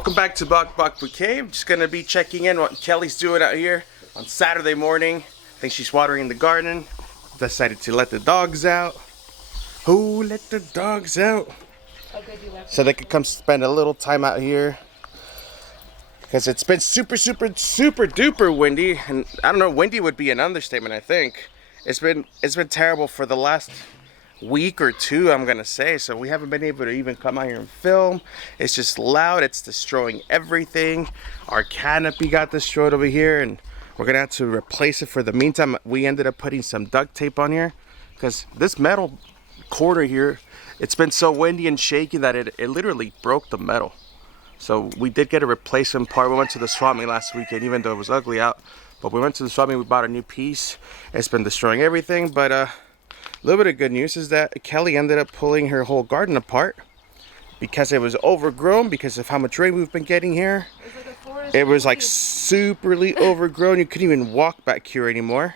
Welcome back to Bok Bouquet. I'm just gonna be checking in what Kelly's doing out here on Saturday morning. I think she's watering the garden. Decided to let the dogs out. Who let the dogs out? So they could come spend a little time out here. Because it's been super duper windy. And I don't know, windy would be an understatement, I think. It's been terrible for the last week or two, I'm gonna say. So we haven't been able to even come out here and film. It's just loud. It's destroying everything. Our canopy got destroyed over here, and we're gonna have to replace it. For the meantime, we ended up putting some duct tape on here because this metal quarter here, it's been so windy and shaky that it literally broke the metal. So we did get a replacement part. We went to the swap meet last weekend, even though it was ugly out, but we went to the swap meet, we bought a new piece. It's been destroying everything, but a little bit of good news is that Kelly ended up pulling her whole garden apart because it was overgrown because of how much rain we've been getting here. It was like superly overgrown. You couldn't even walk back here anymore.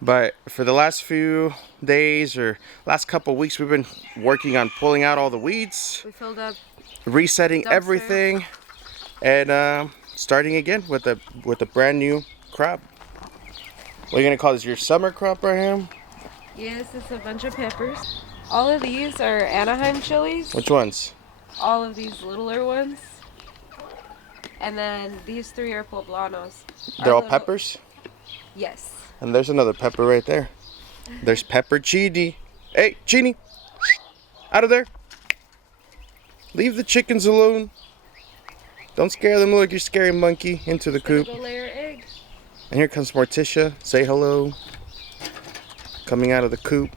But for the last few days or last couple of weeks, we've been working on pulling out all the weeds. We filled up, resetting everything, and starting again with a brand new crop. What are you gonna call this? Your summer crop, Braham? yes, it's a bunch of peppers. All of these are Anaheim chilies. Which ones? All of these littler ones. And then these three are poblanos. They're all peppers? Yes. And there's another pepper right there. There's pepper Chini. Hey, Chini! Out of there! Leave the chickens alone. Don't scare them like you're scary monkey into the coop. Go lay her egg. And here comes Morticia. Say hello. Coming out of the coop.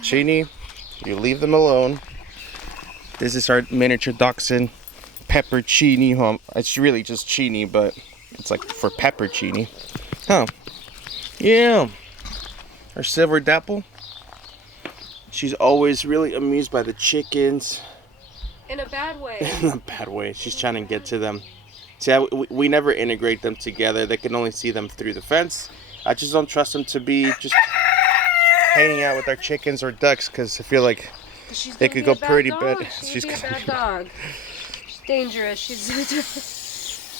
Chini, you leave them alone. This is our miniature dachshund, Pepper Chini. It's really just Chini, but it's like for Pepper Chini. Huh. Yeah. Our silver dapple. She's always really amused by the chickens. In a bad way. In a bad way. She's trying to get to them. See, we never integrate them together. They can only see them through the fence. I just don't trust them to be just hanging out with our chickens or ducks because I feel like they could go pretty bad. She's a bad dog. She's dangerous.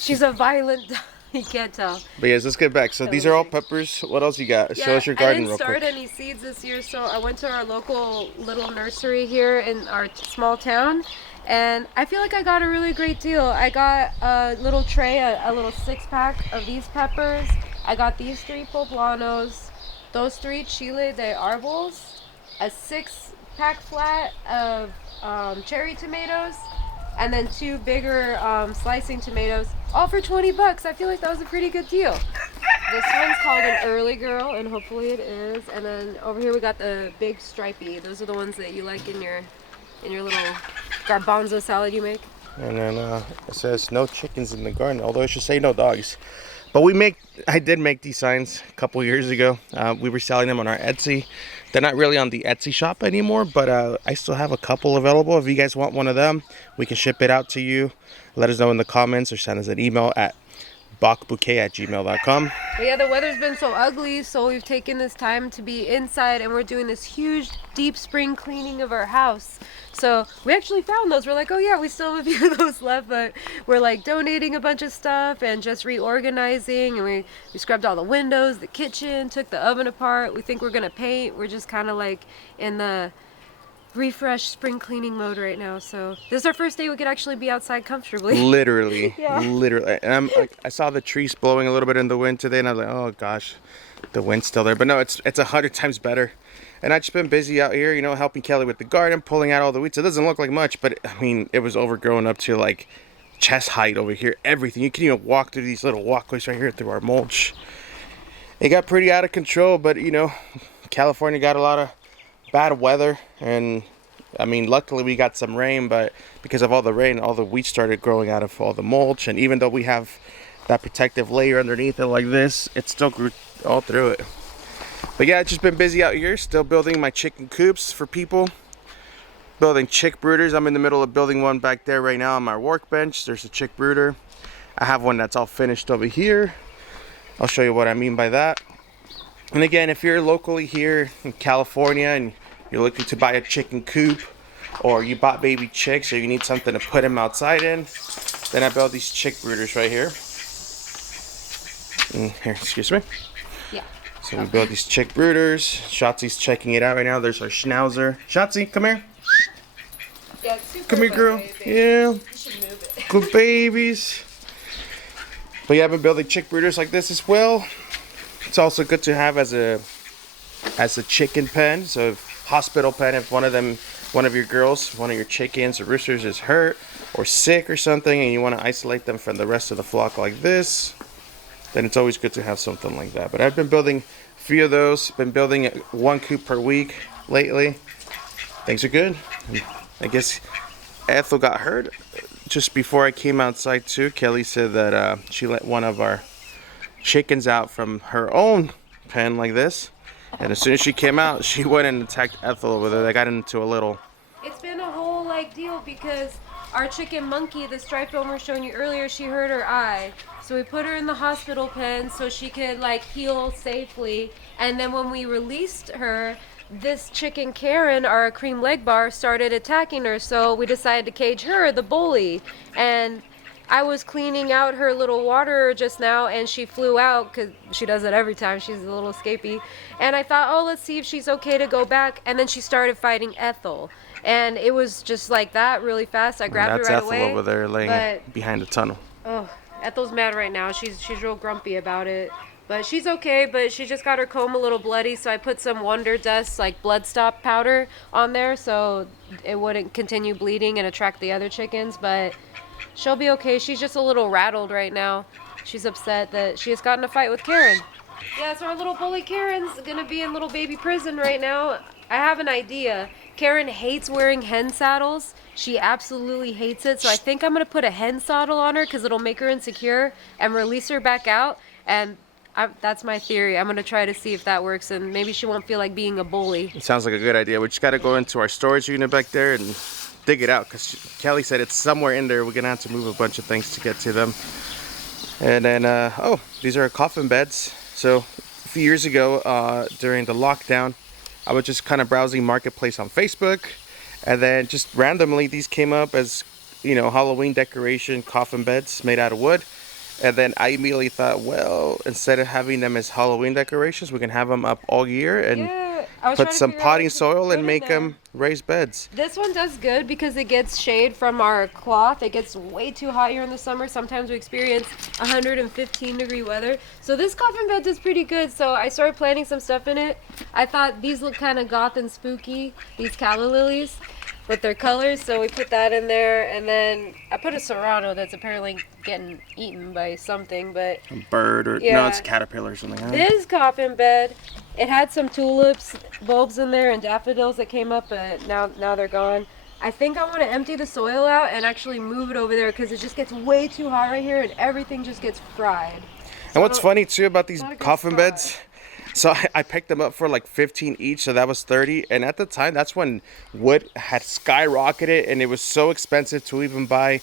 She's a violent dog. You can't tell. But yes, let's get back. So these are all peppers. What else you got? Show us your garden real quick. I didn't start any seeds this year, so I went to our local little nursery here in our small town, and I feel like I got a really great deal. I got a little tray, a little 6-pack of these peppers. I got these 3 poblanos, those 3 chile de arbos, a 6-pack flat of cherry tomatoes, and then 2 bigger slicing tomatoes, all for $20. I feel like that was a pretty good deal. This one's called an early girl, and hopefully it is. And then over here we got the big stripey. Those are the ones that you like in your little garbanzo salad you make. And then it says no chickens in the garden, although it should say no dogs. But I did make these signs a couple years ago. We were selling them on our Etsy. They're not really on the Etsy shop anymore, but I still have a couple available. If you guys want one of them, we can ship it out to you. Let us know in the comments or send us an email at bokbouquet@gmail.com. But yeah, the weather's been so ugly, so we've taken this time to be inside, and we're doing this huge deep spring cleaning of our house. So we actually found those. We're like, oh yeah, we still have a few of those left, but we're like donating a bunch of stuff and just reorganizing, and we scrubbed all the windows, the kitchen, took the oven apart. We think we're gonna paint. We're just kind of like in the refresh spring cleaning mode right now. So this is our first day we could actually be outside comfortably. Literally. Yeah. Literally. And I saw the trees blowing a little bit in the wind today, and I was like, oh gosh, the wind's still there. But no, it's 100 times better. And I've just been busy out here, helping Kelly with the garden, pulling out all the weeds. It doesn't look like much, but I mean, it was overgrown up to like chest height over here. Everything. You can even walk through these little walkways right here through our mulch. It got pretty out of control, but California got a lot of bad weather, and I mean, luckily we got some rain, but because of all the rain, all the weeds started growing out of all the mulch. And even though we have that protective layer underneath it like this, it still grew all through it. But yeah, I've just been busy out here, still building my chicken coops for people. Building chick brooders. I'm in the middle of building one back there right now on my workbench. There's a chick brooder. I have one that's all finished over here. I'll show you what I mean by that. And again, if you're locally here in California and you're looking to buy a chicken coop, or you bought baby chicks, or you need something to put them outside in, then I build these chick brooders right here. Here, excuse me. Yeah. So we build these chick brooders. Shotzi's checking it out right now. There's our schnauzer. Shotzi, come here. Yeah, it's super Come here, girl. Yeah. You should move it. Good babies. But yeah, I've been building chick brooders like this as well. It's also good to have as a chicken pen. So if hospital pen, if one of your girls, one of your chickens or roosters is hurt or sick or something, and you want to isolate them from the rest of the flock like this, then it's always good to have something like that. But I've been building a few of those. Been building 1 coop per week lately. Things are good. I guess Ethel got hurt just before I came outside too. Kelly said that she let one of our chickens out from her own pen like this. And as soon as she came out, she went and attacked Ethel over there. They got into a little... It's been a whole deal because our chicken Monkey, the striped one we were showing you earlier, she hurt her eye. So we put her in the hospital pen so she could heal safely. And then when we released her, this chicken Karen, our cream leg bar, started attacking her. So we decided to cage her, the bully. And I was cleaning out her little water just now, and she flew out because she does it every time. She's a little escapee. And I thought, oh, let's see if she's okay to go back. And then she started fighting Ethel. And it was just like that, really fast. I grabbed her right Ethel away. over there laying behind the tunnel. Oh, Ethel's mad right now. She's real grumpy about it. But she's okay, but she just got her comb a little bloody, so I put some Wonder Dust, blood stop powder on there so it wouldn't continue bleeding and attract the other chickens. But she'll be okay. She's just a little rattled right now. She's upset that she has gotten in a fight with Karen. Yeah, so our little bully Karen's gonna be in little baby prison right now. I have an idea. Karen hates wearing hen saddles. She absolutely hates it. So I think I'm gonna put a hen saddle on her because it'll make her insecure and release her back out. And that's my theory. I'm gonna try to see if that works, and maybe she won't feel like being a bully. It sounds like a good idea. We just gotta go into our storage unit back there and dig it out because Kelly said it's somewhere in there. We're gonna have to move a bunch of things to get to them. And then, oh, these are coffin beds. So a few years ago, during the lockdown, I was just kind of browsing Marketplace on Facebook, and then just randomly these came up as, Halloween decoration coffin beds made out of wood. And then I immediately thought, well, instead of having them as Halloween decorations, we can have them up all year and put some potting soil and make them raised beds. This one does good because it gets shade from our cloth. It gets way too hot here in the summer. Sometimes we experience 115-degree weather. So this coffin bed does pretty good. So I started planting some stuff in it. I thought these look kind of goth and spooky, these calla lilies with their colors, so we put that in there. And then I put a serrano that's apparently getting eaten by something, but a bird or no, it's a caterpillar or something. This coffin bed, it had some tulips bulbs in there and daffodils that came up, but now they're gone. I think I want to empty the soil out and actually move it over there because it just gets way too hot right here and everything just gets fried. And what's funny too about these coffin beds, so I picked them up for like 15 each, so that was 30. And at the time, that's when wood had skyrocketed, and it was so expensive to even buy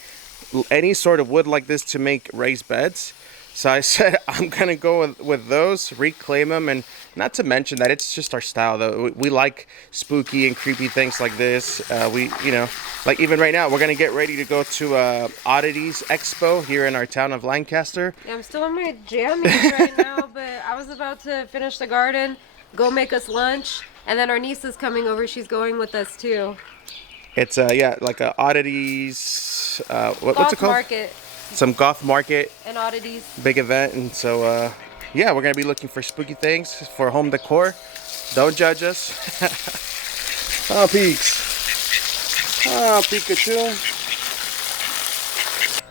any sort of wood like this to make raised beds. So I said, I'm going to go with those, reclaim them, and not to mention that it's just our style, though. We like spooky and creepy things like this. Like even right now, we're going to get ready to go to Oddities Expo here in our town of Lancaster. Yeah, I'm still in my jammies right now, but I was about to finish the garden, go make us lunch, and then our niece is coming over. She's going with us, too. It's, like a Oddities, what's it called? Market. Some goth market and oddities, big event, and so we're gonna be looking for spooky things for home decor. Don't judge us. Oh, Peaks. Oh, Pikachu.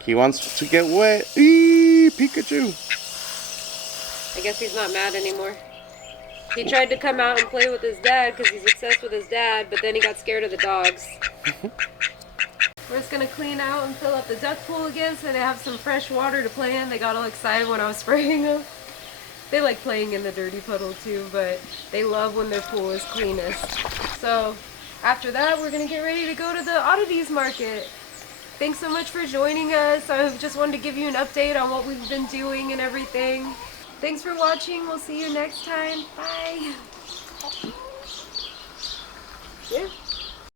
He wants to get wet. Eee, Pikachu. I guess he's not mad anymore. He tried to come out and play with his dad because he's obsessed with his dad, but then he got scared of the dogs. We're just going to clean out and fill up the duck pool again so they have some fresh water to play in. They got all excited when I was spraying them. They like playing in the dirty puddle too, but they love when their pool is cleanest. So after that, we're going to get ready to go to the Oddities Market. Thanks so much for joining us. I just wanted to give you an update on what we've been doing and everything. Thanks for watching. We'll see you next time. Bye. Yeah.